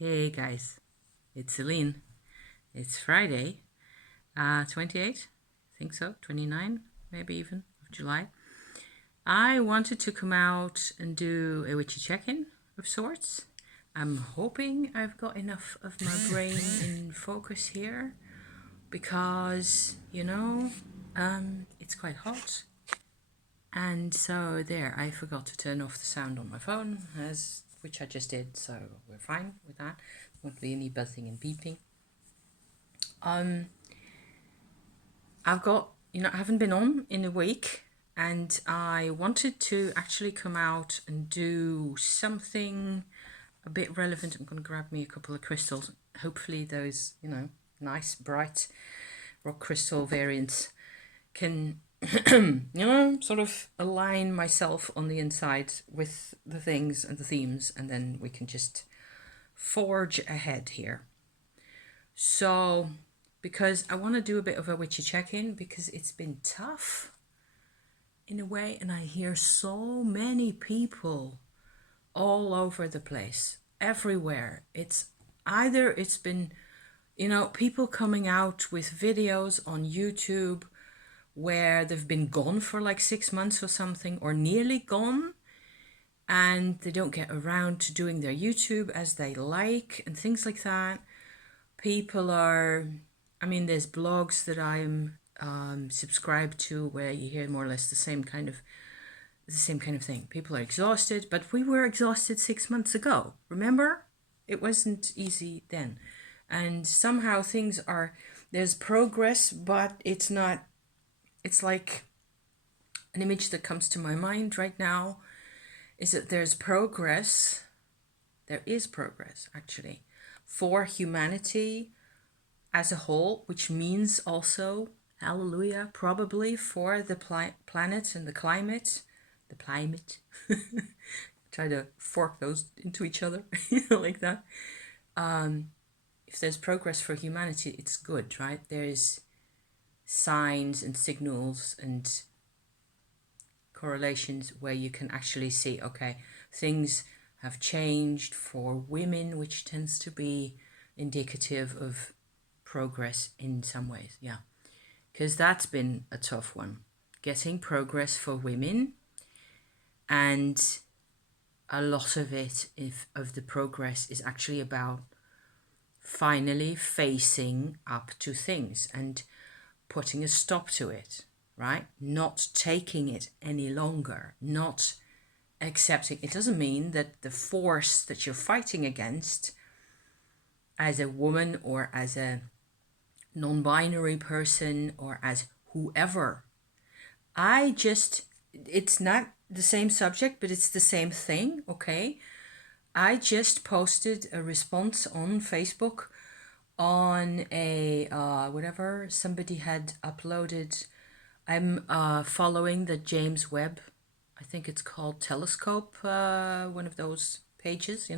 Hey guys, it's Celine. It's Friday, 28, I think so, 29, maybe even, of July. I wanted to come out and do a witchy check-in of sorts. I'm hoping I've got enough of my brain in focus here because, it's quite hot. And so there, I forgot to turn off the sound on my phone, which I just did, so we're fine with that. Won't be any buzzing and beeping. I haven't been on in a week, and I wanted to actually come out and do something a bit relevant. I'm going to grab me a couple of crystals. Hopefully those, nice, bright rock crystal variants can, sort of align myself on the inside with the things and the themes, and then we can just forge ahead here. So, because I want to do a bit of a witchy check-in because it's been tough in a way, and I hear so many people all over the place, everywhere. It's been, people coming out with videos on YouTube where they've been gone for like 6 months or something, or nearly gone, and they don't get around to doing their YouTube as they like and things like that. There's blogs that I'm subscribed to where you hear more or less the same kind of thing. People are exhausted, but we were exhausted 6 months ago. Remember? It wasn't easy then. And somehow there's progress, but it's not, it's like an image that comes to my mind right now is that there is progress actually, for humanity as a whole, which means also, hallelujah, probably for the planet and the climate. Try to fork those into each other, like that. If there's progress for humanity, it's good, right? There's signs and signals and correlations where you can actually see, okay, things have changed for women, which tends to be indicative of progress in some ways. Yeah, because that's been a tough one, getting progress for women, and a lot of the progress is actually about finally facing up to things and putting a stop to it, right? Not taking it any longer, not accepting. It doesn't mean that the force that you're fighting against as a woman or as a non-binary person or as whoever, it's not the same subject, but it's the same thing, okay? I just posted a response on Facebook on a whatever somebody had uploaded. I'm following the James Webb, I think it's called Telescope, one of those pages,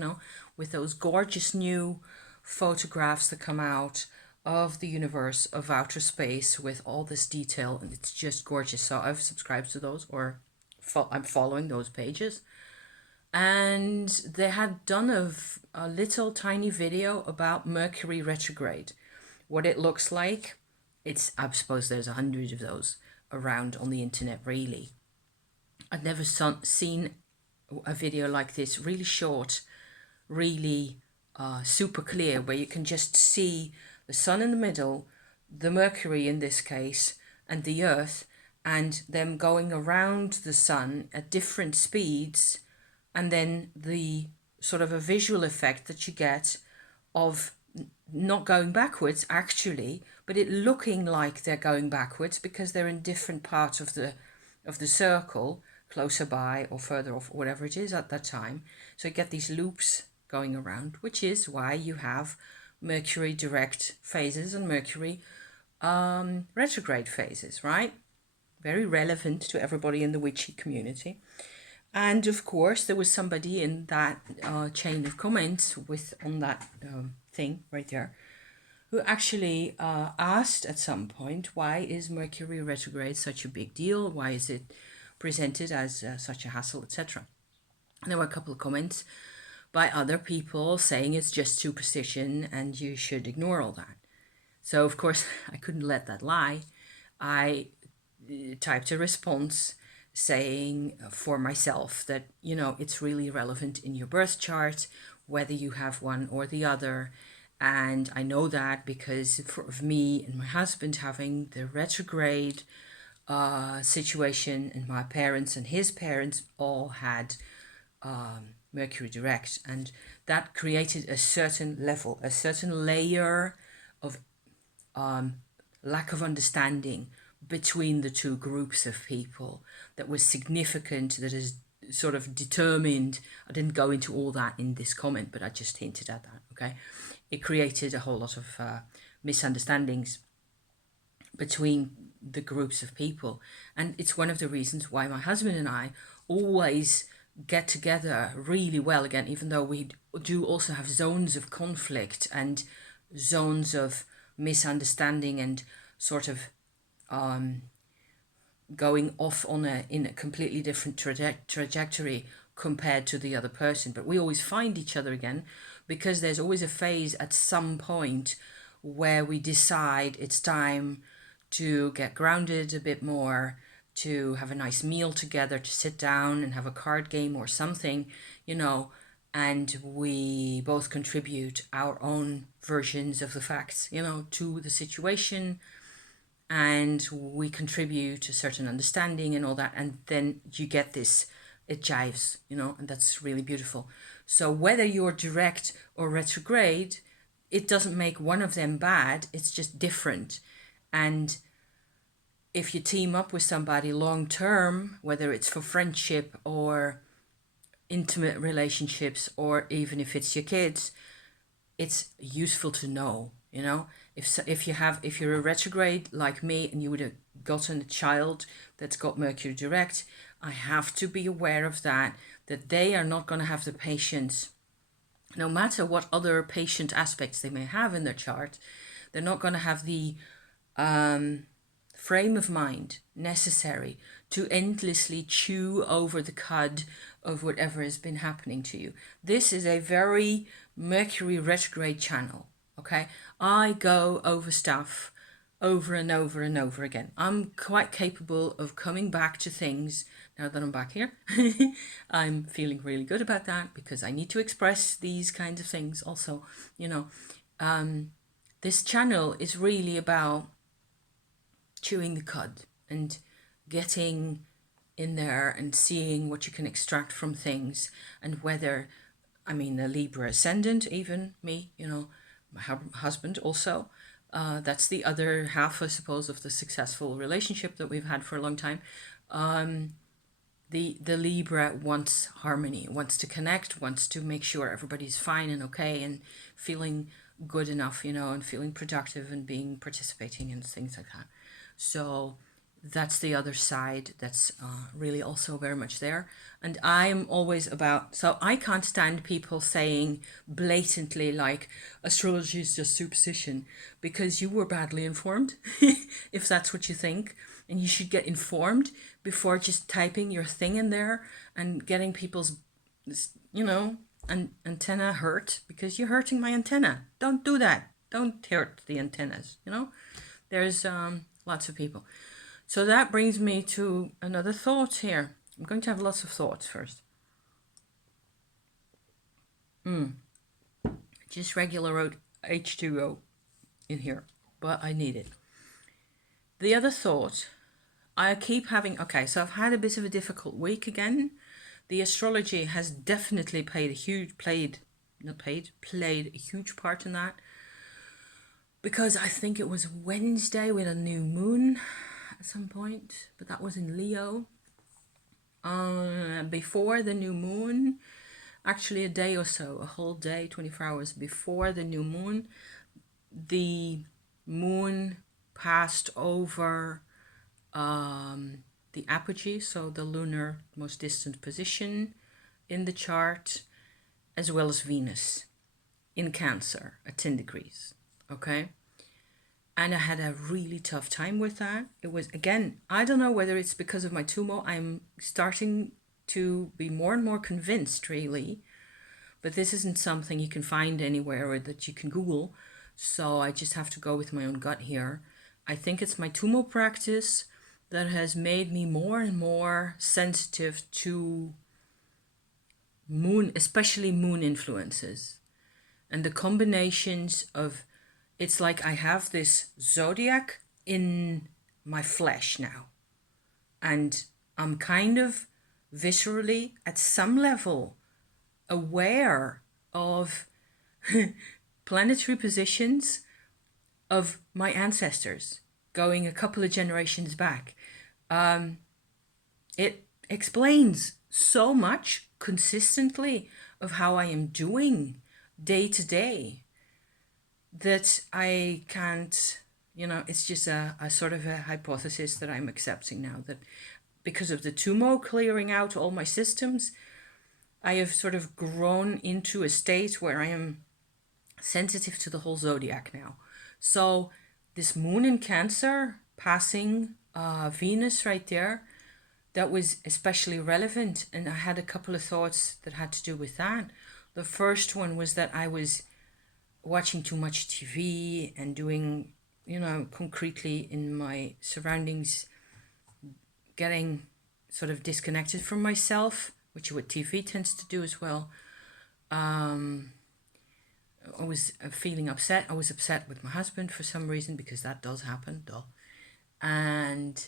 with those gorgeous new photographs that come out of the universe, of outer space, with all this detail, and it's just gorgeous. So I've subscribed to those, or I'm following those pages. And they had done a little tiny video about Mercury retrograde, what it looks like. I suppose there's 100 of those around on the internet, really. I'd never seen a video like this, really short, really super clear, where you can just see the sun in the middle, the Mercury in this case, and the Earth, and them going around the sun at different speeds, and then the sort of a visual effect that you get of not going backwards actually, but it looking like they're going backwards because they're in different parts of the circle, closer by or further off, whatever it is at that time. So you get these loops going around, which is why you have Mercury direct phases and Mercury retrograde phases, right? Very relevant to everybody in the witchy community. And of course, there was somebody in that chain of comments on that thing right there, who actually asked at some point, why is Mercury retrograde such a big deal? Why is it presented as such a hassle, etc.? And there were a couple of comments by other people saying it's just superstition and you should ignore all that. So, of course, I couldn't let that lie. I typed a response saying for myself that, it's really relevant in your birth chart, whether you have one or the other. And I know that because of me and my husband having the retrograde situation, and my parents and his parents all had Mercury direct, and that created a certain level, a certain layer of lack of understanding between the two groups of people that was significant, that is sort of determined. I didn't go into all that in this comment, but I just hinted at that, okay? It created a whole lot of misunderstandings between the groups of people. And it's one of the reasons why my husband and I always get together really well again, even though we do also have zones of conflict and zones of misunderstanding and sort of going off in a completely different trajectory compared to the other person. But we always find each other again, because there's always a phase at some point where we decide it's time to get grounded a bit more, to have a nice meal together, to sit down and have a card game or something, and we both contribute our own versions of the facts, to the situation, and we contribute a certain understanding and all that, and then you get this, it jives, and that's really beautiful. So whether you're direct or retrograde, it doesn't make one of them bad, it's just different. And if you team up with somebody long term, whether it's for friendship or intimate relationships, or even if it's your kids, it's useful to know, if you're a retrograde like me and you would have gotten a child that's got Mercury direct, I have to be aware of that they are not going to have the patience, no matter what other patient aspects they may have in their chart. They're not going to have the frame of mind necessary to endlessly chew over the cud of whatever has been happening to you. This is a very Mercury retrograde channel, okay? I go over stuff over and over and over again. I'm quite capable of coming back to things now that I'm back here. I'm feeling really good about that, because I need to express these kinds of things also, this channel is really about chewing the cud and getting in there and seeing what you can extract from things, and whether, a Libra ascendant, even me, my husband also, that's the other half, I suppose, of the successful relationship that we've had for a long time. The Libra wants harmony, wants to connect, wants to make sure everybody's fine and okay and feeling good enough, and feeling productive and being participating and things like that. So that's the other side that's really also very much there. And I'm always about, so I can't stand people saying blatantly like astrology is just superstition, because you were badly informed if that's what you think. And you should get informed before just typing your thing in there and getting people's, antenna hurt, because you're hurting my antenna. Don't do that. Don't hurt the antennas, There's lots of people. So that brings me to another thought here. I'm going to have lots of thoughts first. Just regular H2O in here, but I need it. The other thought, I keep having, okay, so I've had a bit of a difficult week again. The astrology has definitely played a huge part in that, because I think it was Wednesday with a new moon at some point, but that was in Leo. Before the new moon, actually a day or so, a whole day, 24 hours before the new moon, the moon passed over the apogee, so the lunar most distant position in the chart, as well as Venus in Cancer at 10 degrees, okay? And I had a really tough time with that. It was, again, I don't know whether it's because of my tumor. I'm starting to be more and more convinced, really, but this isn't something you can find anywhere or that you can Google. So I just have to go with my own gut here. I think it's my Tumo practice that has made me more and more sensitive to moon, especially moon influences. And the combinations of, it's like I have this zodiac in my flesh now. And I'm kind of viscerally, at some level, aware of planetary positions of my ancestors going a couple of generations back. It explains so much consistently of how I am doing day to day that I can't, it's just a sort of a hypothesis that I'm accepting now, that because of the Tumo clearing out all my systems, I have sort of grown into a state where I am sensitive to the whole zodiac now. So this moon in Cancer passing Venus right there, that was especially relevant. And I had a couple of thoughts that had to do with that. The first one was that I was watching too much TV and doing, concretely in my surroundings, getting sort of disconnected from myself, which what TV tends to do as well. I was feeling upset. I was upset with my husband for some reason, because that does happen, though. And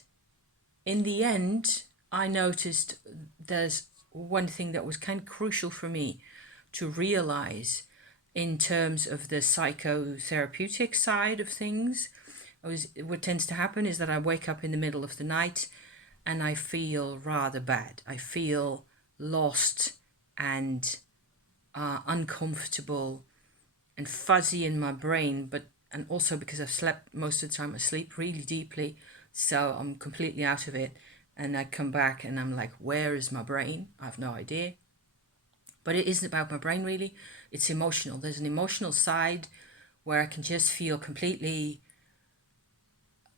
in the end, I noticed there's one thing that was kind of crucial for me to realize in terms of the psychotherapeutic side of things. What tends to happen is that I wake up in the middle of the night and I feel rather bad. I feel lost and uncomfortable and fuzzy in my brain, and also because I've slept most of the time, I sleep really deeply, so I'm completely out of it. And I come back and I'm like, where is my brain? I have no idea. But it isn't about my brain really. It's emotional. There's an emotional side where I can just feel completely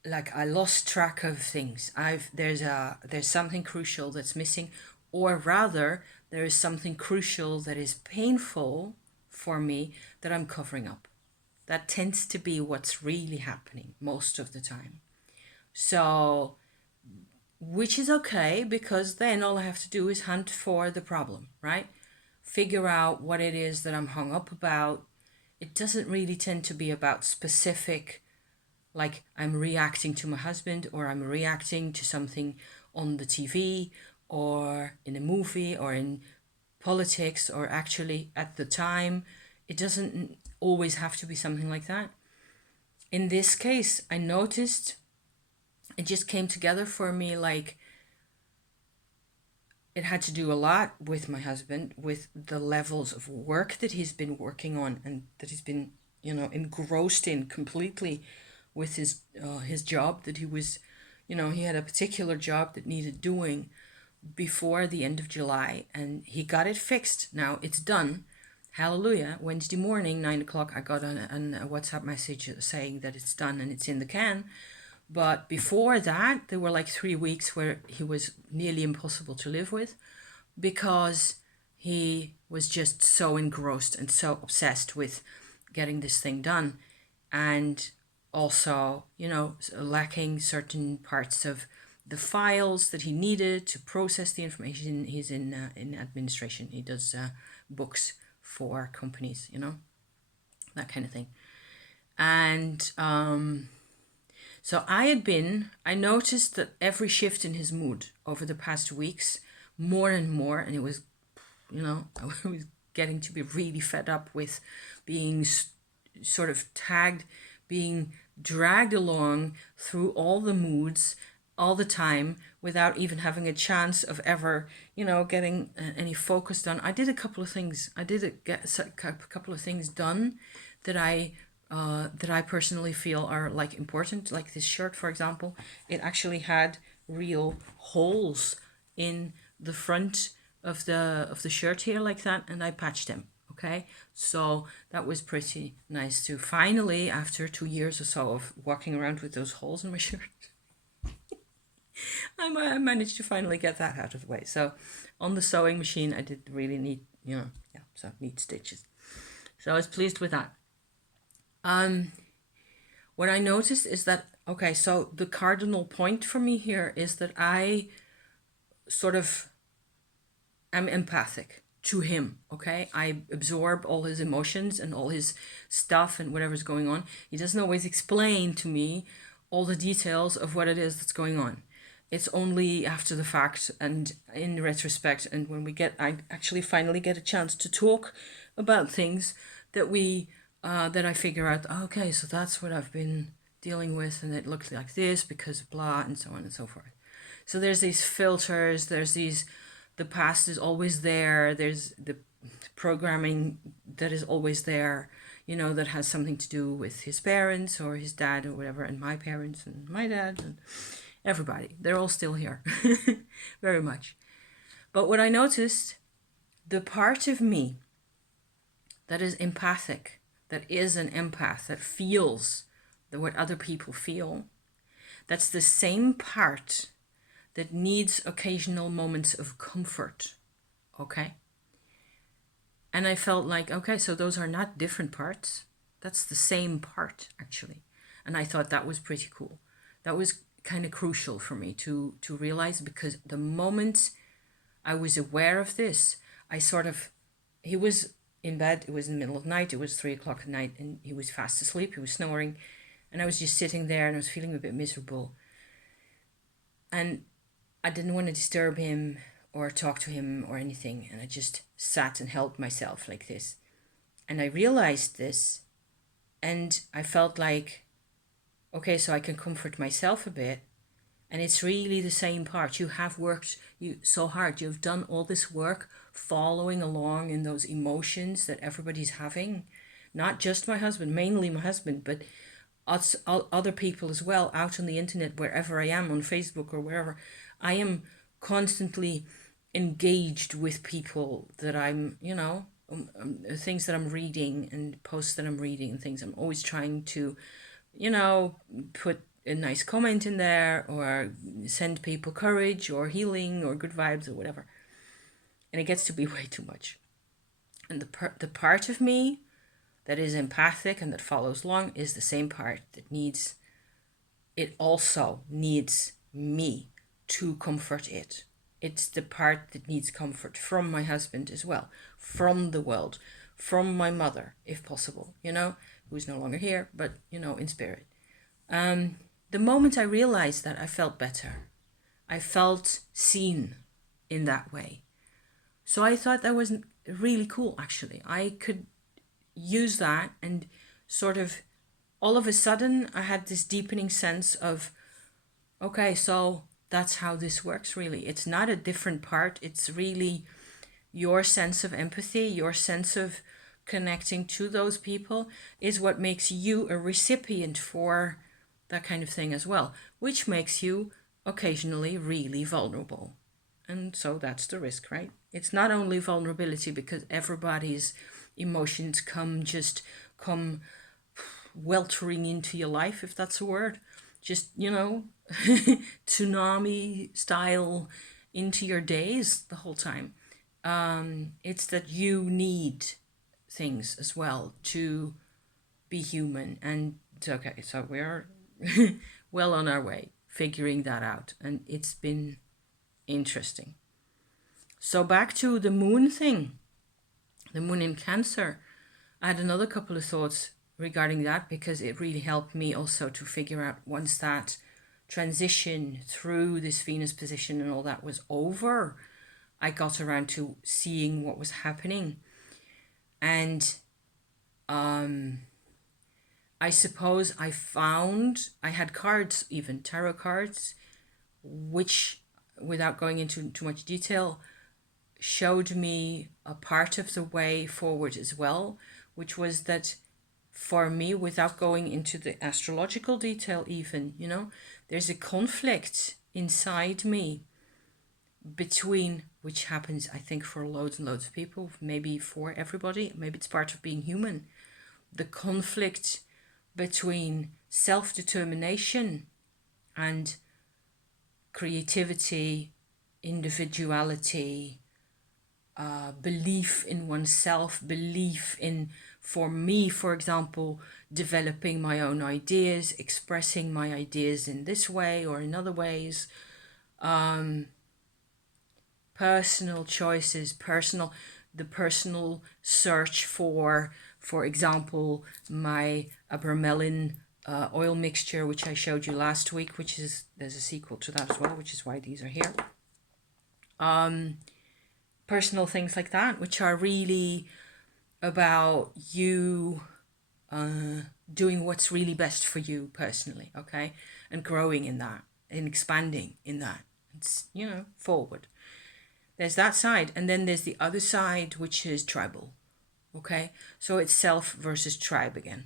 like I lost track of things. There's something crucial that's missing, or rather, there is something crucial that is painful for me that I'm covering up. That tends to be what's really happening most of the time. So, which is okay, because then all I have to do is hunt for the problem, right? Figure out what it is that I'm hung up about. It doesn't really tend to be about specific, like I'm reacting to my husband, or I'm reacting to something on the TV or in a movie or in politics, or actually at the time. It doesn't always have to be something like that. In this case, I noticed it just came together for me, like it had to do a lot with my husband, with the levels of work that he's been working on and that he's been, engrossed in completely with his job that he was, he had a particular job that needed doing before the end of July, and he got it fixed. Now it's done. Hallelujah. Wednesday morning, 9 o'clock, I got a WhatsApp message saying that it's done and it's in the can. But before that, there were like 3 weeks where he was nearly impossible to live with, because he was just so engrossed and so obsessed with getting this thing done. And also, lacking certain parts of the files that he needed to process the information. He's in administration. He does books for companies, that kind of thing. And so I noticed that every shift in his mood over the past weeks, more and more, and it was, I was getting to be really fed up with being sort of tagged, being dragged along through all the moods all the time without even having a chance of ever, getting any focus done. I did a couple of things. I did get a couple of things done that I personally feel are like important. Like this shirt, for example, it actually had real holes in the front of the shirt here, like that, and I patched them. Okay, so that was pretty nice to finally, after 2 years or so of walking around with those holes in my shirt, I managed to finally get that out of the way. So on the sewing machine, I did really yeah, so neat stitches. So I was pleased with that. What I noticed is that, okay, so the cardinal point for me here is that I sort of am empathic to him, okay? I absorb all his emotions and all his stuff and whatever's going on. He doesn't always explain to me all the details of what it is that's going on. It's only after the fact and in retrospect, and when I actually finally get a chance to talk about things that that I figure out, okay, so that's what I've been dealing with, and it looks like this because of blah, and so on and so forth. So there's these filters, the past is always there, there's the programming that is always there, that has something to do with his parents or his dad or whatever, and my parents and my dad and everybody. They're all still here, very much. But what I noticed, the part of me that is empathic, that is an empath, that feels what other people feel, that's the same part that needs occasional moments of comfort, okay? And I felt like, okay, so those are not different parts. That's the same part, actually. And I thought that was pretty cool. That was kind of crucial for me to realize, because the moment I was aware of this, he was in bed, it was in the middle of the night, it was 3 o'clock at night, and he was fast asleep, he was snoring, and I was just sitting there and I was feeling a bit miserable. And I didn't want to disturb him or talk to him or anything, and I just sat and held myself like this. And I realized this, and I felt like, okay, so I can comfort myself a bit. And it's really the same part. You have worked so hard. You've done all this work following along in those emotions that everybody's having. Not just my husband, mainly my husband, but other people as well, out on the internet, wherever I am, on Facebook or wherever. I am constantly engaged with people that I'm, things that I'm reading and posts that I'm reading and things. I'm always trying to, put a nice comment in there or send people courage or healing or good vibes or whatever. And it gets to be way too much. And the part of me that is empathic and that follows along is the same part that also needs me to comfort it. It's the part that needs comfort from my husband as well, from the world, from my mother, if possible, who's no longer here, but, in spirit. The moment I realized that, I felt better. I felt seen in that way. So I thought that was really cool, actually. I could use that, and sort of all of a sudden I had this deepening sense of, okay, so that's how this works, really. It's not a different part. It's really your sense of empathy, your sense of connecting to those people is what makes you a recipient for that kind of thing as well, which makes you occasionally really vulnerable. And so that's the risk, right? It's not only vulnerability, because everybody's emotions come weltering into your life, if that's a word. Just, tsunami style into your days the whole time. It's that you need things as well to be human. And okay, so we're well on our way figuring that out. And it's been interesting. So back to the moon thing, the moon in Cancer. I had another couple of thoughts regarding that, because it really helped me also to figure out, once that transition through this Venus position and all that was over, I got around to seeing what was happening. And I suppose I had cards, even tarot cards, which, without going into too much detail, showed me a part of the way forward as well, which was that for me, without going into the astrological detail even, there's a conflict inside me between, which happens, I think, for loads and loads of people, maybe for everybody, maybe it's part of being human, the conflict between self-determination and creativity, individuality, belief in oneself, belief in, for me, for example, developing my own ideas, expressing my ideas in this way or in other ways, personal choices, the personal search for example, my bromelain oil mixture, which I showed you last week, which is, there's a sequel to that as well, which is why these are here. Personal things like that, which are really about you doing what's really best for you personally, okay? And growing in that and expanding in that. It's, forward. There's that side. And then there's the other side, which is tribal, okay? So it's self versus tribe again.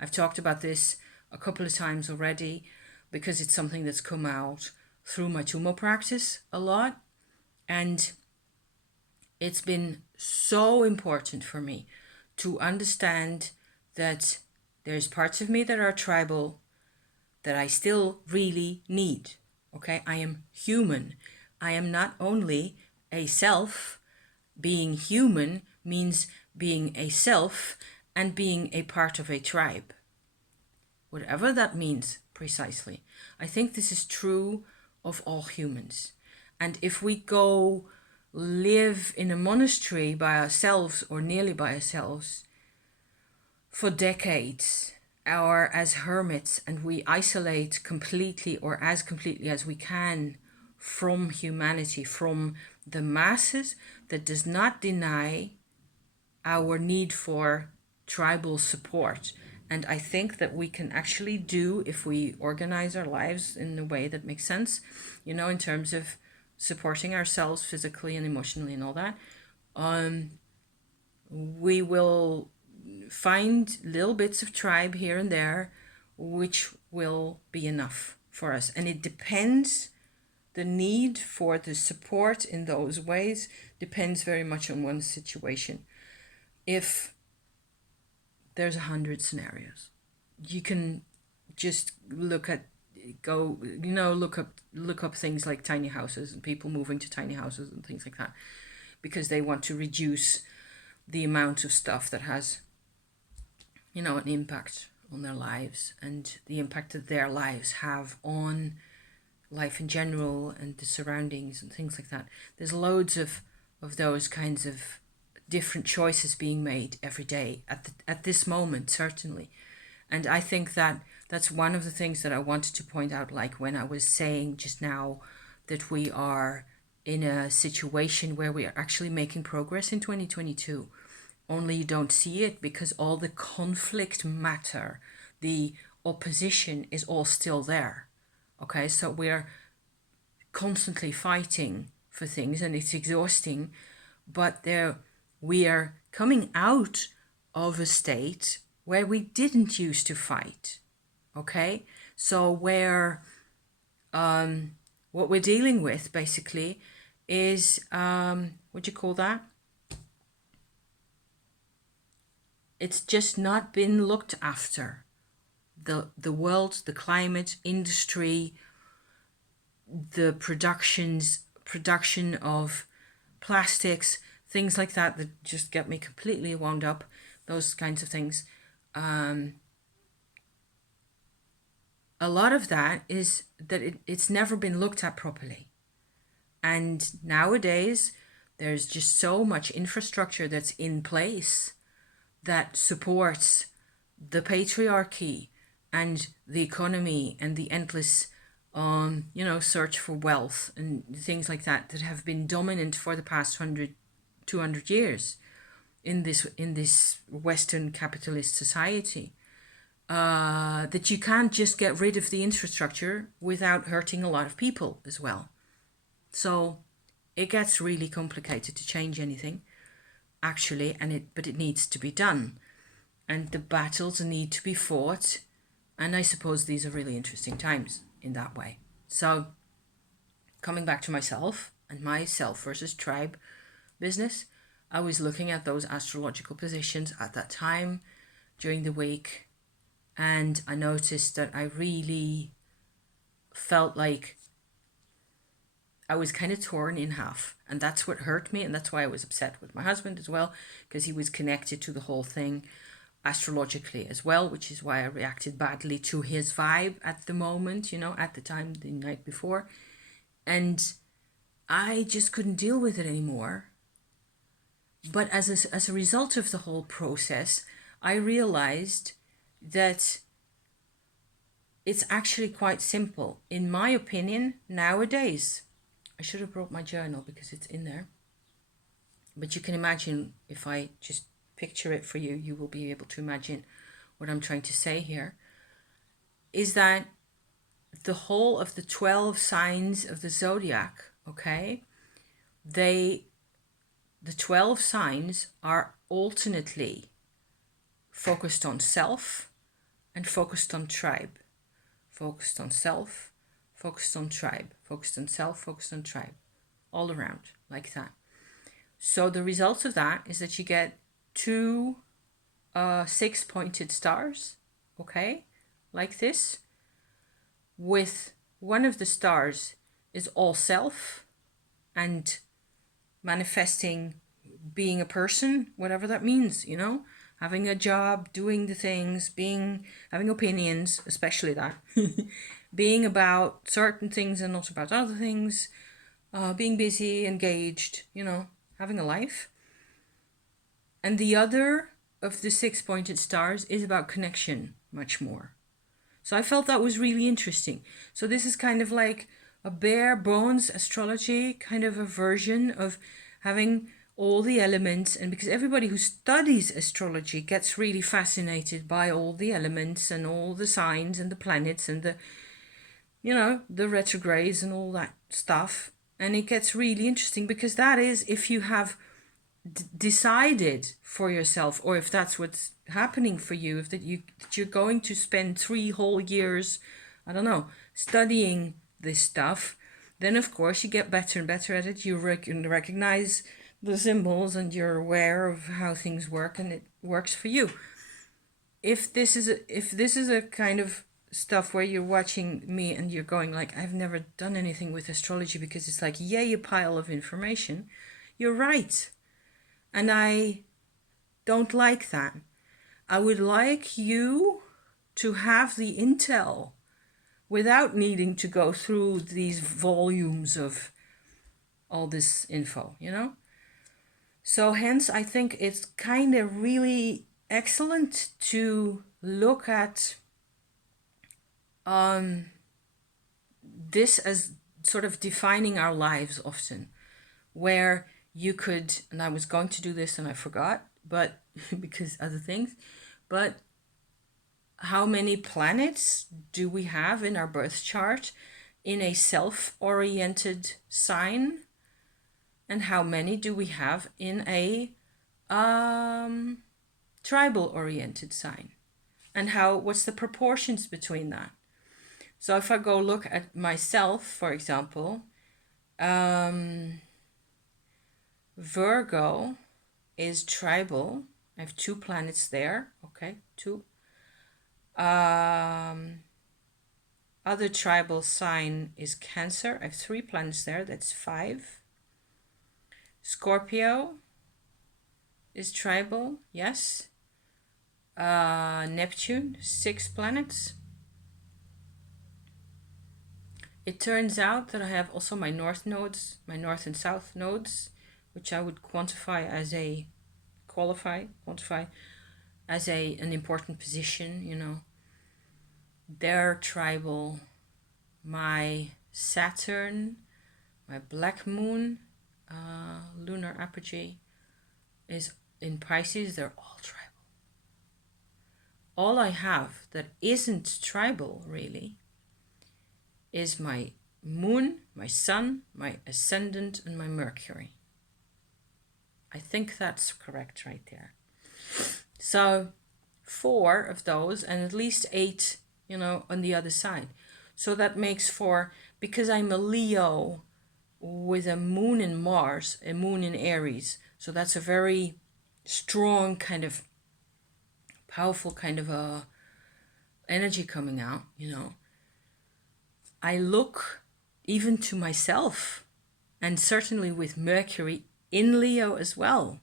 I've talked about this a couple of times already because it's something that's come out through my Tumo practice a lot. And it's been so important for me to understand that there's parts of me that are tribal that I still really need. Okay, I am human. I am not only a self. Being human means being a self and being a part of a tribe. Whatever that means precisely. I think this is true of all humans. And if we go live in a monastery by ourselves or nearly by ourselves for decades, or as hermits, and we isolate completely or as completely as we can from humanity, from the masses, that does not deny our need for tribal support. And I think that we can actually do, if we organize our lives in a way that makes sense, in terms of supporting ourselves physically and emotionally and all that, we will find little bits of tribe here and there, which will be enough for us. And it depends, the need for the support in those ways depends very much on one's situation. If there's 100 scenarios, you can just look up things like tiny houses and people moving to tiny houses and things like that, because they want to reduce the amount of stuff that has, an impact on their lives and the impact that their lives have on life in general and the surroundings and things like that. There's loads of those kinds of different choices being made every day at this moment, certainly. And I think that that's one of the things that I wanted to point out, like when I was saying just now that we are in a situation where we are actually making progress in 2022. Only you don't see it because all the conflict matter, the opposition is all still there. Okay, so we're constantly fighting for things and it's exhausting, but we are coming out of a state where we didn't used to fight. Okay, so where what we're dealing with basically is what do you call that? It's just not been looked after. The world, the climate, industry, the production of plastics, things like that just get me completely wound up, those kinds of things. A lot of that is that it's never been looked at properly. And nowadays, there's just so much infrastructure that's in place that supports the patriarchy and the economy and the endless search for wealth and things like that have been dominant for the past 200 years in this Western capitalist society, that you can't just get rid of the infrastructure without hurting a lot of people as well. So it gets really complicated to change anything, actually, but it needs to be done. And the battles need to be fought. And I suppose these are really interesting times in that way. So coming back to myself and my self versus tribe business, I was looking at those astrological positions at that time during the week. And I noticed that I really felt like I was kind of torn in half. And that's what hurt me. And that's why I was upset with my husband as well, because he was connected to the whole thing astrologically as well, which is why I reacted badly to his vibe at the moment, at the time, the night before. And I just couldn't deal with it anymore. But as a result of the whole process, I realized that it's actually quite simple. In my opinion, nowadays, I should have brought my journal because it's in there. But you can imagine, if I just picture it for you, you will be able to imagine what I'm trying to say here. Is that the whole of the 12 signs of the zodiac, okay? The 12 signs are alternately focused on self and focused on tribe. Focused on self, focused on tribe, focused on self, focused on tribe. All around, like that. So the result of that is that you get two 6-pointed stars, okay? Like this. With one of the stars is all self and manifesting being a person, whatever that means, having a job, doing the things, having opinions, especially that, being about certain things and not about other things, being busy, engaged, having a life. And the other of the 6-pointed stars is about connection, much more. So I felt that was really interesting. So this is kind of like a bare bones astrology, kind of a version of having all the elements. And because everybody who studies astrology gets really fascinated by all the elements and all the signs and the planets and the retrogrades and all that stuff. And it gets really interesting because that is if you have decided for yourself, or if that's what's happening for you, that you're going to spend 3 whole years, I don't know, studying this stuff, then of course you get better and better at it. You recognize the symbols and you're aware of how things work, and it works for you. If this is a kind of stuff where you're watching me and you're going like, I've never done anything with astrology because it's like, yay, a pile of information, you're right. And I don't like that. I would like you to have the intel without needing to go through these volumes of all this info, So hence, I think it's kind of really excellent to look at this as sort of defining our lives often, where you could, and I was going to do this and I forgot, but because other things, but how many planets do we have in our birth chart in a self-oriented sign? And how many do we have in a tribal-oriented sign? And what's the proportions between that? So if I go look at myself, for example, Virgo is tribal. I have 2 planets there. Okay, 2. Other tribal sign is Cancer. I have 3 planets there. That's 5. Scorpio is tribal. Yes. Neptune, 6 planets. It turns out that I have also my north nodes, my north and south nodes, which I would quantify as an important position, They're tribal. My Saturn, my black moon, lunar apogee is in Pisces. They're all tribal. All I have that isn't tribal really is my moon, my sun, my ascendant, and my Mercury. I think that's correct right there. So 4 of those and at least 8, on the other side. So that makes for, because I'm a Leo with a moon in Mars, a moon in Aries. So that's a very strong kind of powerful kind of a energy coming out, I look even to myself and certainly with Mercury in Leo as well.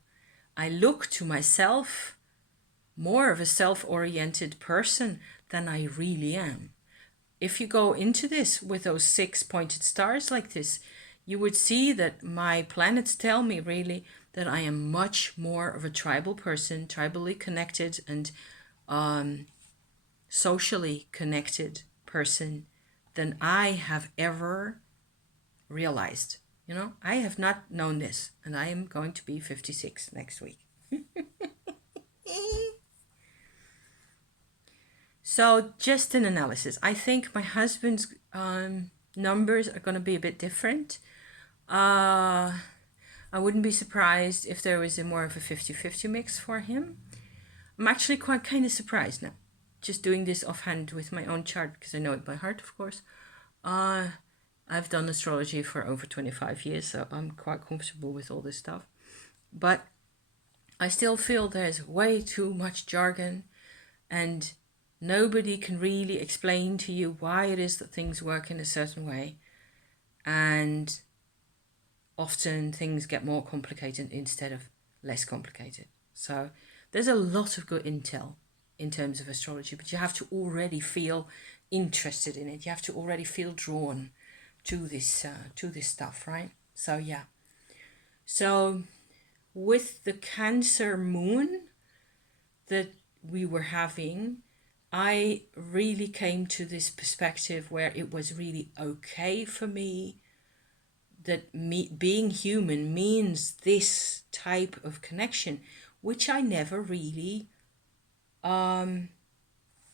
I look to myself more of a self-oriented person than I really am. If you go into this with those 6 pointed stars like this, you would see that my planets tell me really that I am much more of a tribal person, tribally connected and socially connected person than I have ever realized. You know, I have not known this, and I am going to be 56 next week. So, just an analysis. I think my husband's numbers are going to be a bit different. I wouldn't be surprised if there was a more of a 50-50 mix for him. I'm actually quite kind of surprised now. Just doing this offhand with my own chart, because I know it by heart, of course. I've done astrology for over 25 years, so I'm quite comfortable with all this stuff. But I still feel there's way too much jargon, and nobody can really explain to you why it is that things work in a certain way. And often things get more complicated instead of less complicated. So there's a lot of good intel in terms of astrology, but you have to already feel interested in it. You have to already feel drawn to this stuff, right? So yeah. So with the Cancer moon that we were having, I really came to this perspective where it was really okay for me that me being human means this type of connection, which I never really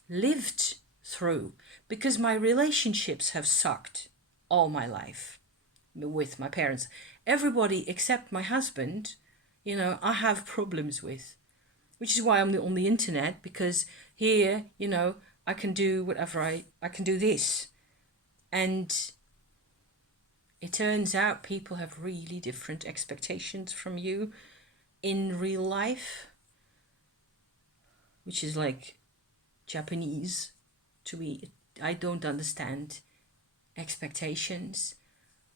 lived through, because my relationships have sucked all my life with my parents. Everybody except my husband, you know, I have problems with, which is why I'm on the internet, because here, you know, I can do whatever I can do this. And it turns out people have really different expectations from you in real life, which is like Japanese to me. I don't understand expectations.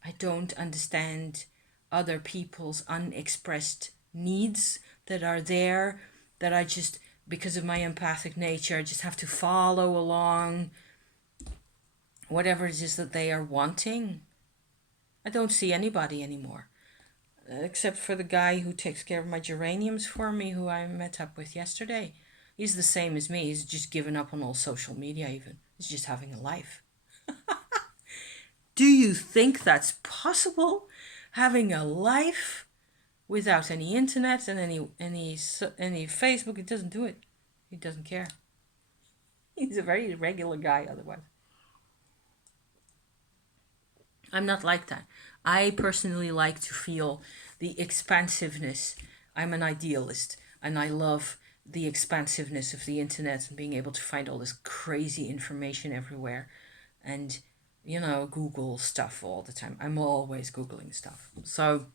I don't understand other people's unexpressed needs that are there, that I just, because of my empathic nature, I just have to follow along whatever it is that they are wanting. I don't see anybody anymore, except for the guy who takes care of my geraniums for me, who I met up with yesterday. He's the same as me. He's just given up on all social media even. He's just having a life. Do you think that's possible? Having a life without any internet and any Facebook? It doesn't do it. He doesn't care. He's a very regular guy otherwise. I'm not like that. I personally like to feel the expansiveness. I'm an idealist, and I love the expansiveness of the internet and being able to find all this crazy information everywhere, and you know, Google stuff all the time. I'm always Googling stuff. So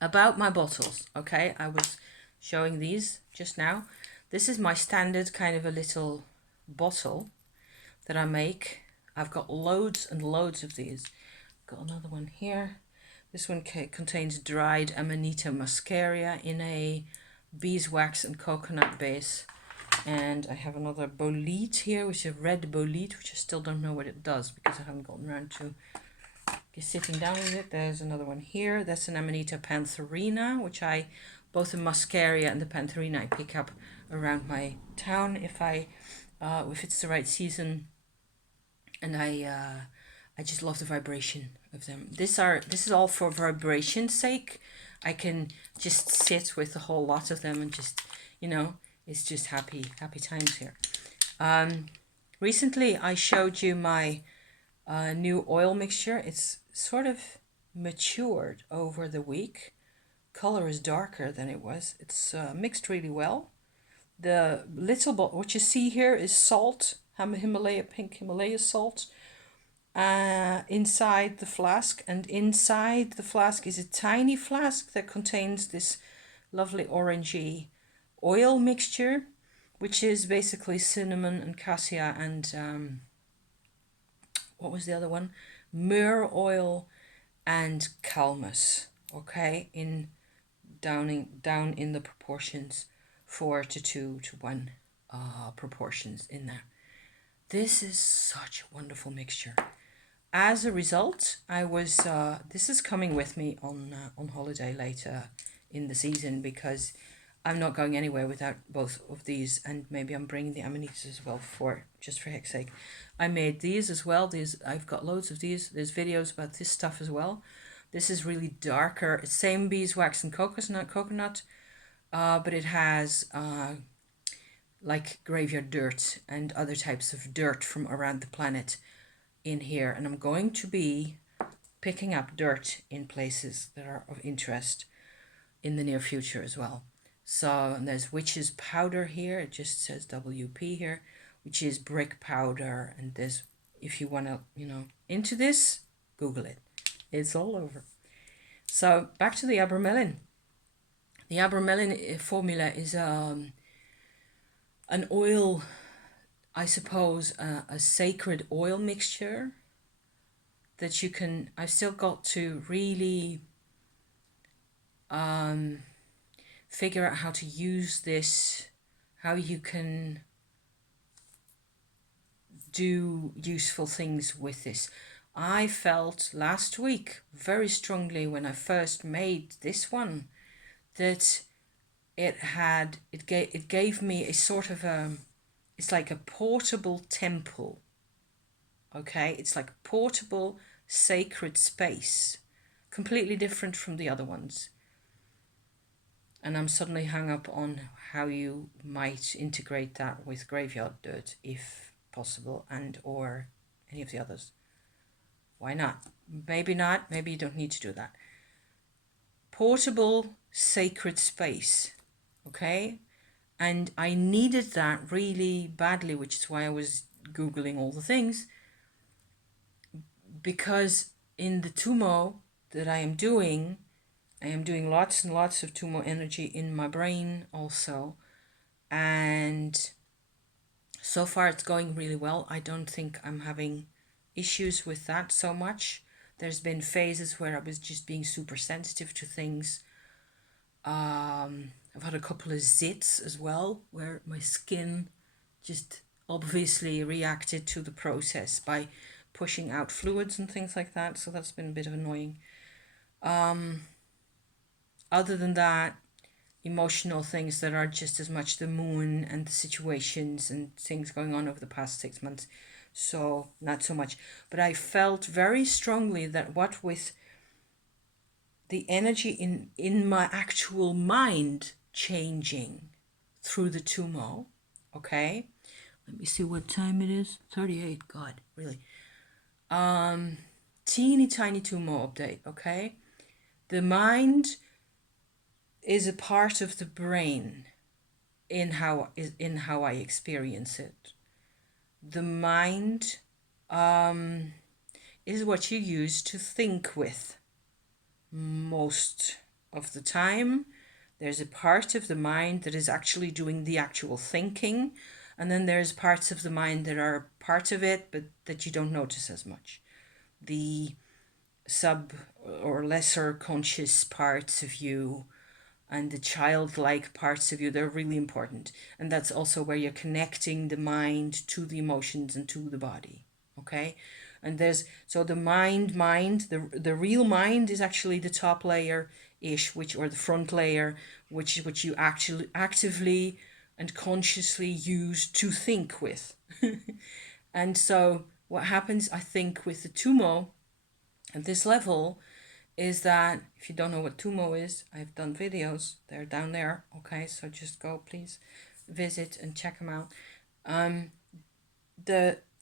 about my bottles, okay, I was showing these just now. This is my standard kind of a little bottle that I make. I've got loads and loads of these. Got another one here. This one contains dried Amanita muscaria in a beeswax and coconut base. And I have another bolete here, which is a red bolete, which I still don't know what it does because I haven't gotten around to sitting down with it. There's another one here. That's an Amanita pantherina, which I, both the muscaria and the pantherina, I pick up around my town if it's the right season. And I just love the vibration of them. This is all for vibration's sake. I can just sit with a whole lot of them and just, you know, it's just happy times here. Recently I showed you my new oil mixture. It's sort of matured over the week. Color is darker than it was. It's mixed really well. The little bottle, what you see here is salt, pink Himalaya salt, inside the flask. And inside the flask is a tiny flask that contains this lovely orangey oil mixture, which is basically cinnamon and cassia and what was the other one? Myrrh oil and calmness, okay, in down in the proportions, 4:2:1 proportions in there. This is such a wonderful mixture. As a result, I was this is coming with me on holiday later in the season, because I'm not going anywhere without both of these, and maybe I'm bringing the amanitas as well, for just for heck's sake. I made these as well. I've got loads of these. There's videos about this stuff as well. This is really darker. It's same beeswax and coconut, but it has like graveyard dirt and other types of dirt from around the planet in here. And I'm going to be picking up dirt in places that are of interest in the near future as well. So, and there's witch's powder here. It just says WP here, which is brick powder. And this, if you want to, into this, Google it. It's all over. So back to the Abramelin. The Abramelin formula is an oil, I suppose, a sacred oil mixture that you can. I've still got to really figure out how to use this, how you can do useful things with this. I felt last week very strongly when I first made this one that it gave me a sort of it's like a portable temple. Okay, it's like a portable sacred space, completely different from the other ones. And I'm suddenly hung up on how you might integrate that with graveyard dirt, if possible, and or any of the others. Why not? Maybe not. Maybe you don't need to do that. Portable sacred space. Okay? And I needed that really badly, which is why I was Googling all the things. Because in the Tumo that I am doing lots and lots of Tumo energy in my brain also. And so far it's going really well. I don't think I'm having issues with that so much. There's been phases where I was just being super sensitive to things. I've had a couple of zits as well, where my skin just obviously reacted to the process by pushing out fluids and things like that. So that's been a bit of annoying. Other than that, emotional things that are just as much the moon and the situations and things going on over the past 6 months. So not so much. But I felt very strongly that what with the energy in my actual mind changing through the Tumo, okay? Let me see what time it is. 38, God, really. Teeny tiny Tumo update, okay? The mind is a part of the brain in how I experience it. The mind is what you use to think with. Most of the time, there's a part of the mind that is actually doing the actual thinking, and then there's parts of the mind that are part of it, but that you don't notice as much. The sub or lesser conscious parts of you and the childlike parts of you, they're really important. And that's also where you're connecting the mind to the emotions and to the body. Okay? And there's so the the real mind is actually the top layer ish, or the front layer, which you actually actively and consciously use to think with. And so what happens, I think, with the Tumo at this level is that, if you don't know what Tumo is, I've done videos. They're down there. Okay, so just go, please visit and check them out.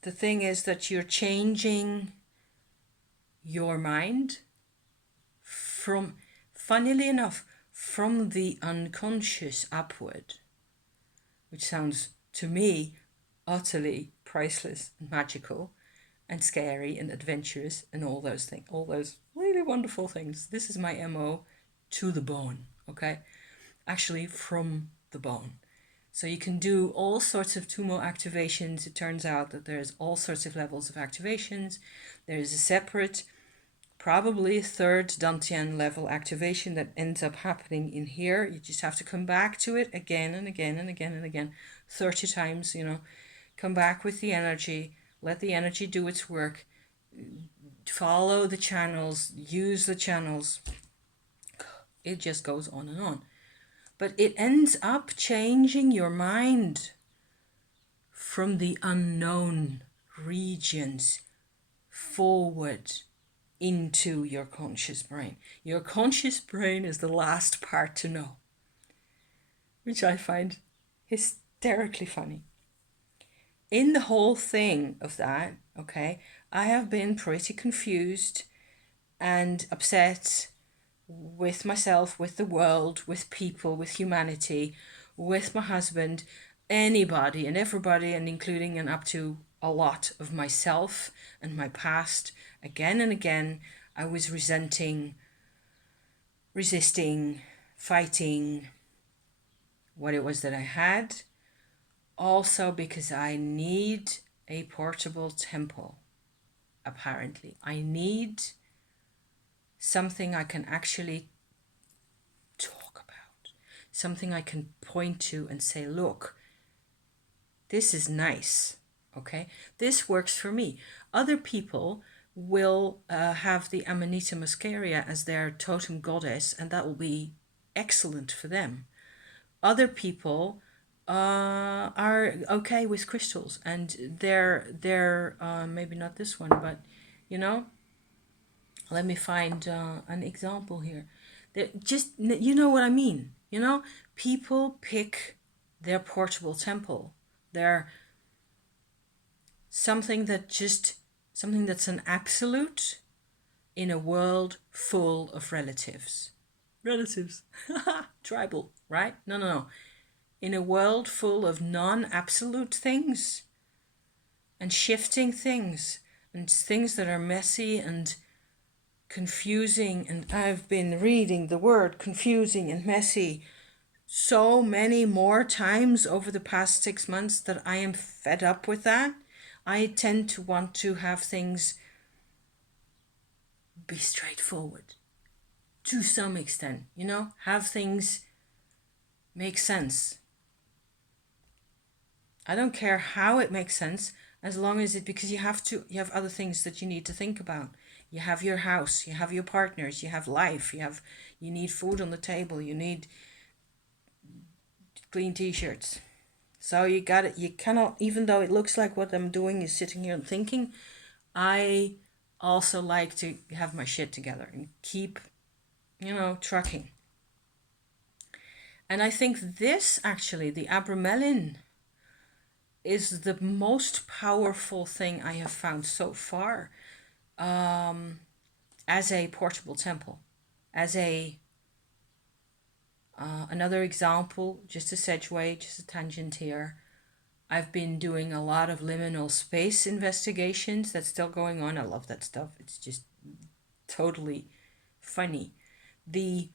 The thing is that you're changing your mind from, funnily enough, from the unconscious upward, which sounds to me utterly priceless and magical and scary and adventurous and all those things, all those really wonderful things. This is my MO, to the bone, okay? Actually, from the bone. So you can do all sorts of Tumo activations. It turns out that there's all sorts of levels of activations. There is a separate probably third Dantian level activation that ends up happening in here. You just have to come back to it again and again and again and again, 30 times, come back with the energy, let the energy do its work, follow the channels, use the channels. It just goes on and on. But it ends up changing your mind from the unknown regions forward into your conscious brain. Your conscious brain is the last part to know, which I find hysterically funny. In the whole thing of that, okay, I have been pretty confused and upset with myself, with the world, with people, with humanity, with my husband, anybody and everybody, and including and up to a lot of myself and my past. Again and again, I was resenting, resisting, fighting what it was that I had. Also because I need a portable temple, apparently. I need something I can actually talk about, something I can point to and say, look, this is nice, okay? This works for me. Other people will have the Amanita muscaria as their totem goddess, and that will be excellent for them. Other people are okay with crystals, and they're maybe not this one, but let me find an example here. Just, you know what I mean? People pick their portable temple. They're something that's an absolute in a world full of relatives. Relatives. Tribal, right? No. In a world full of non-absolute things and shifting things and things that are messy and confusing, and I've been reading the word confusing and messy so many more times over the past 6 months that I am fed up with that. I tend to want to have things be straightforward to some extent, have things make sense. I don't care how it makes sense, as long as because you have other things that you need to think about. You have your house, you have your partners, you have life, you need food on the table, you need clean t-shirts. So you got it. You cannot, even though it looks like what I'm doing is sitting here and thinking, I also like to have my shit together and keep, trucking. And I think this actually, the Abramelin, is the most powerful thing I have found so far, as a portable temple, as another example, just a segue, just a tangent here. I've been doing a lot of liminal space investigations. That's still going on. I love that stuff. It's just totally funny. The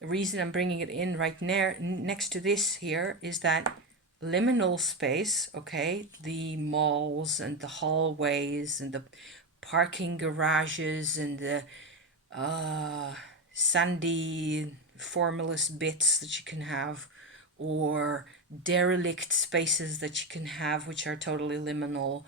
reason I'm bringing it in right next to this here is that liminal space, okay, the malls and the hallways and the parking garages and the sandy formalist bits that you can have, or derelict spaces that you can have which are totally liminal.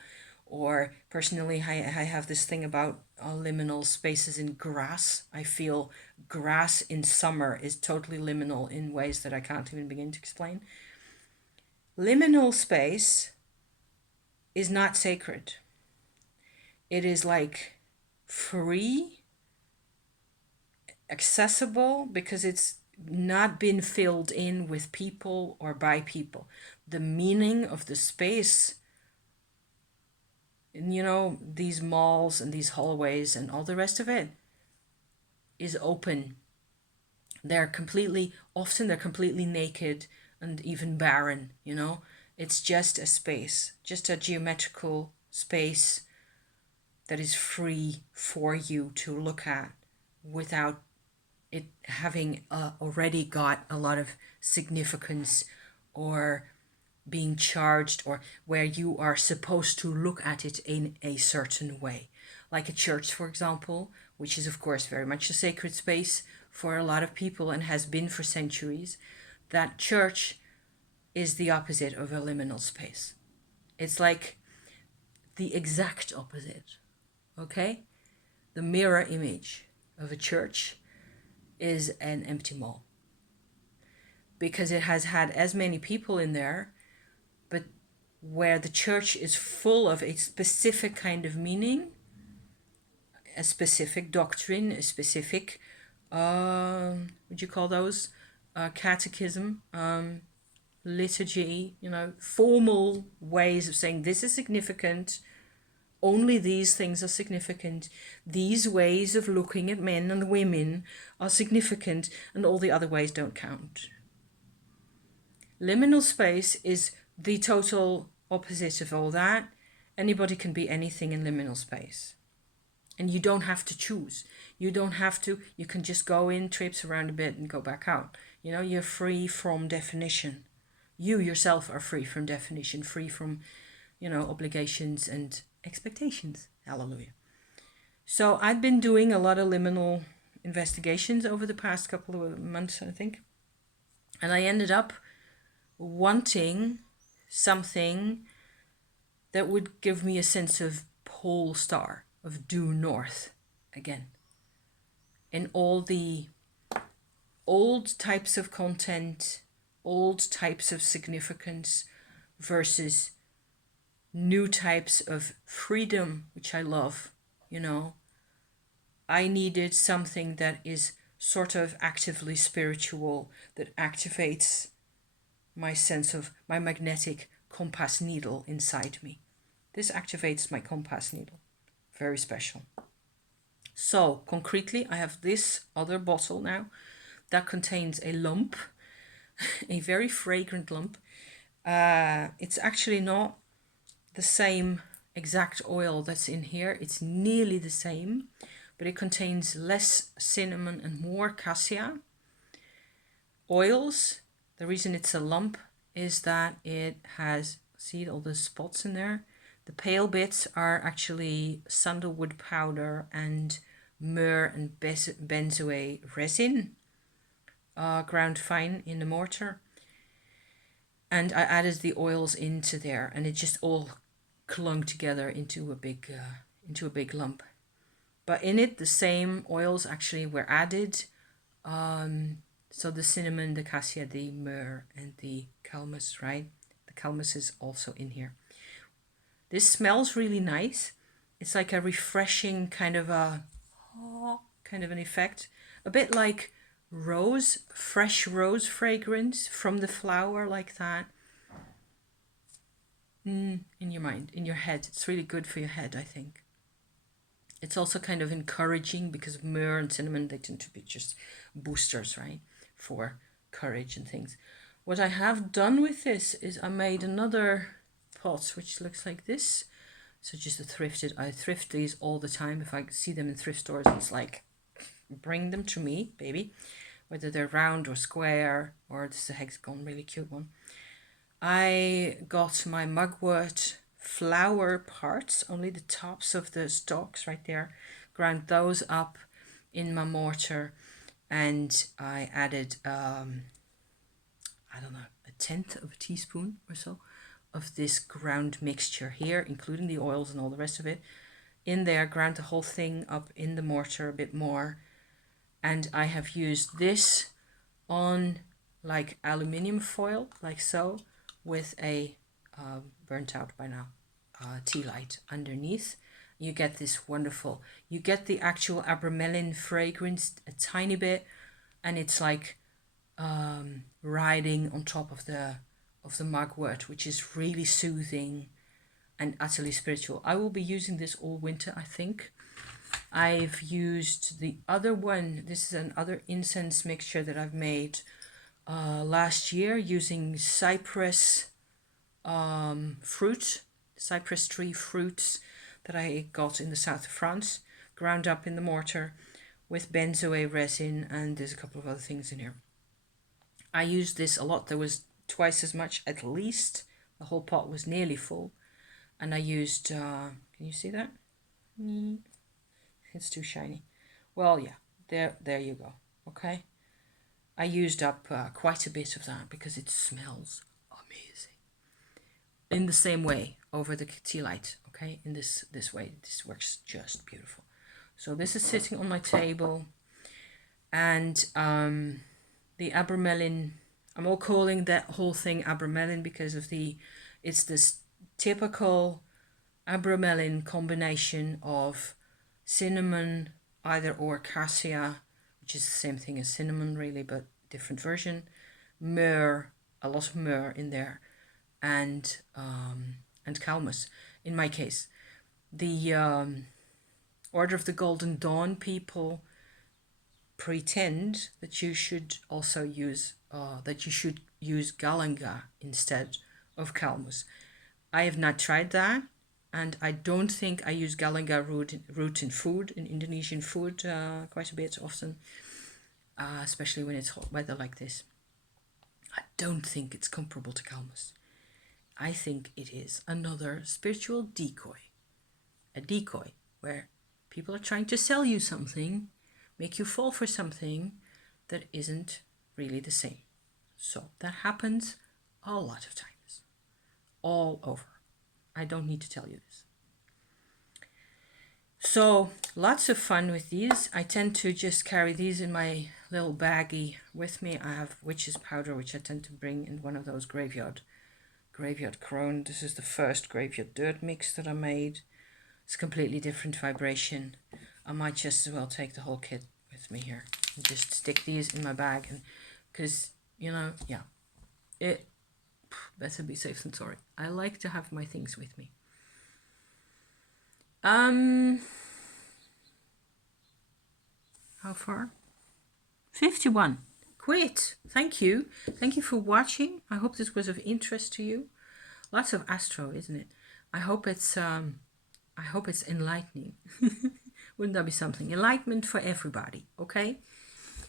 Or personally, I have this thing about liminal spaces in grass. I feel grass in summer is totally liminal in ways that I can't even begin to explain. Liminal space is not sacred. It is like free, accessible, because it's not been filled in with people or by people. The meaning of the space, and these malls and these hallways and all the rest of it, is open. Often they're completely naked and even barren. It's just a space, just a geometrical space that is free for you to look at without it having already got a lot of significance or being charged, or where you are supposed to look at it in a certain way. Like a church, for example, which is of course very much a sacred space for a lot of people and has been for centuries, that church is the opposite of a liminal space. It's like the exact opposite, okay? The mirror image of a church is an empty mall because it has had as many people in there, but where the church is full of a specific kind of meaning, a specific doctrine, a specific, what do you call those? Catechism, liturgy, formal ways of saying this is significant. Only these things are significant. These ways of looking at men and women are significant, and all the other ways don't count. Liminal space is the total opposite of all that. Anybody can be anything in liminal space. And you don't have to choose. You don't have to. You can just go in, traipse around a bit, and go back out. You're free from definition. You yourself are free from definition, free from, obligations and expectations. Hallelujah. So I've been doing a lot of liminal investigations over the past couple of months, I think. And I ended up wanting something that would give me a sense of pole star, of due north again. In all the old types of content, old types of significance versus new types of freedom, which I love, I needed something that is sort of actively spiritual, that activates my sense of my magnetic compass needle inside me. This activates my compass needle. Very special. So concretely, I have this other bottle now that contains a lump, a very fragrant lump. It's actually not the same exact oil that's in here. It's nearly the same, but it contains less cinnamon and more cassia oils. The reason it's a lump is that it has, see all the spots in there? The pale bits are actually sandalwood powder and myrrh and benzoate resin, ground fine in the mortar. And I added the oils into there, and it just all clung together into a big lump. But in it, the same oils actually were added. So the cinnamon, the cassia, the myrrh, and the calamus, right? The calamus is also in here. This smells really nice. It's like a refreshing kind of an effect. A bit like rose, fresh rose fragrance from the flower, like that. In your mind, in your head. It's really good for your head, I think. It's also kind of encouraging because myrrh and cinnamon, they tend to be just boosters, right? For courage and things. What I have done with this is I made another pot which looks like this. So just I thrift these all the time. If I see them in thrift stores, it's like, bring them to me, baby. Whether they're round or square, or this is a hexagon, really cute one. I got my mugwort flower parts, only the tops of the stalks right there, ground those up in my mortar, and I added, I don't know, 1/10 of a teaspoon or so of this ground mixture here, including the oils and all the rest of it, in there, ground the whole thing up in the mortar a bit more, and I have used this on like aluminium foil, like so, with a burnt out by now tea light underneath. You get this wonderful, you get the actual abramelin fragrance a tiny bit, and it's like riding on top of the mugwort, which is really soothing and utterly spiritual. I will be using this all winter, I think. I've used the other one. This is another incense mixture that I've made last year using cypress cypress tree fruits that I got in the south of France, ground up in the mortar with benzoate resin, and there's a couple of other things in here. I used this a lot. There was twice as much at least. The whole pot was nearly full. And I used, can you see that? It's too shiny. Well, yeah, there you go. Okay. I used up quite a bit of that because it smells amazing. In the same way over the tea light, okay? In this way, this works just beautiful. So this is sitting on my table, and the abramelin. I'm all calling that whole thing abramelin because of it's this typical abramelin combination of cinnamon, either or cassia, which is the same thing as cinnamon really, but different version, myrrh, a lot of myrrh in there, and calmus. In my case, the Order of the Golden Dawn people pretend that you should also use galanga instead of calmus. I have not tried that, and I don't think I use galanga root in food, in Indonesian food, quite a bit often, especially when it's hot weather like this. I don't think it's comparable to calmus. I think it is another spiritual decoy. A decoy where people are trying to sell you something, make you fall for something that isn't really the same. So that happens a lot of times, all over. I don't need to tell you this. So lots of fun with these. I tend to just carry these in my little baggie with me. I have witch's powder, which I tend to bring in one of those graveyard crone. This is the first graveyard dirt mix that I made. It's a completely different vibration. I might just as well take the whole kit with me here and just stick these in my bag, and because yeah, it better be safe than sorry. I like to have my things with me. How far? 51. Great. Thank you for watching. I hope this was of interest to you. Lots of astro, isn't it? I hope it's enlightening. Wouldn't that be something? Enlightenment for everybody. Okay.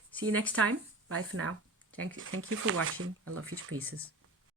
See you next time. Bye for now. Thank you for watching. I love you to pieces.